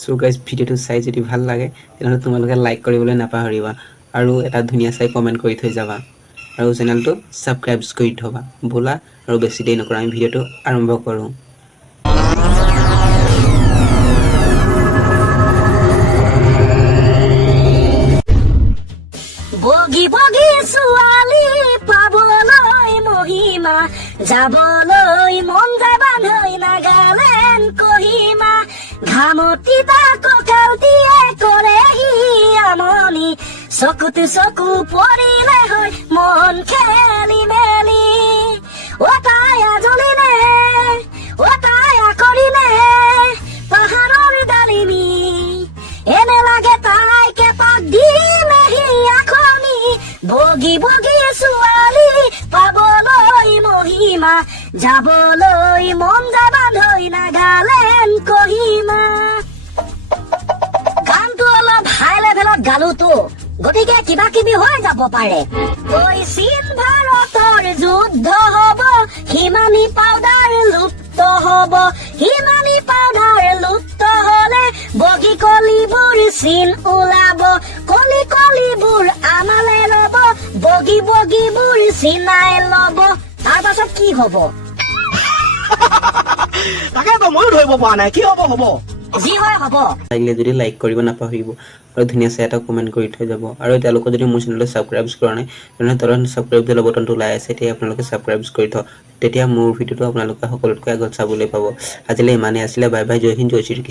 So guys ভিডিওটো চাই যদি ভাল লাগে তেনেহ'লে তোমালোকে লাইক কৰিবলৈ নাপাহৰিবা আৰু এটা ধুনীয়া চাই কমেণ্ট কৰি থৈ যাবা আৰু চেনেলটো ছাবস্ক্ৰাইব কৰি থবা ব'লা আৰু বেছি দেৰি নকৰা আমি ভিডিওটো আৰম্ভ কৰোঁ। বগী বগী ছোৱালী পাবলৈ মহিমা যাবলৈ মন যায় বান্ধৈ নাগালেণ্ড কহিমা ঘামতি কঁকাল দিয়ে কৰেহি আমনি চকুত চকু পৰিলে হয় মন খেলি মেলি অ তাই আজলিনে অ তাই আকৰিনে পাহাৰৰ ডালিমি এনে লাগে তাইকে পাক দিলেহি আখনি বগী বগী ছোৱালী পাবলৈ মহিমা যাবলৈ মন যায় বান্ধৈ নাগালেণ্ড কহিমা। গানটো অলপ হাই লেভেলত গালোতো গতিকে কিবা কিবি হৈ যাব পাৰে। চীন ভাৰতৰ যুদ্ধ হব হিমানী পাউডাৰ লুপ্ত হব হিমানী পাউডাৰ লুপ্ত হলে বগী কলিবোৰ চীন ওলাব কলি কলিবোৰ আমালে ৰব বগী বগীবোৰ চীনাই লব তাৰ পাছত কি হব তাকেতো ময়ো ধৰিব পৰা নাই কি হ'ব যি হয় হব। লাগিলে যদি লাইক কৰিব নাপাহৰিব আৰু ধুনীয়া চাই এটা কমেণ্ট কৰি থৈ যাব আৰু তেওঁলোকে যদি মোৰ চেনেলটো ছাবস্ক্ৰাইব কৰা নাই তেনেহ'লে তলত ছাবস্ক্ৰাইব দিয়া বটনটো ওলাই আছে তেতিয়া আপোনালোকে ছাবস্ক্ৰাইব কৰি থওক তেতিয়া মোৰ ভিডিঅ'টো আপোনালোকে সকলোতকৈ আগত চাবলৈ পাব। আজিলৈ ইমানেই আছিলে বাই বাই জয় হিন্দ জয় শ্ৰী কৃষ্ণ।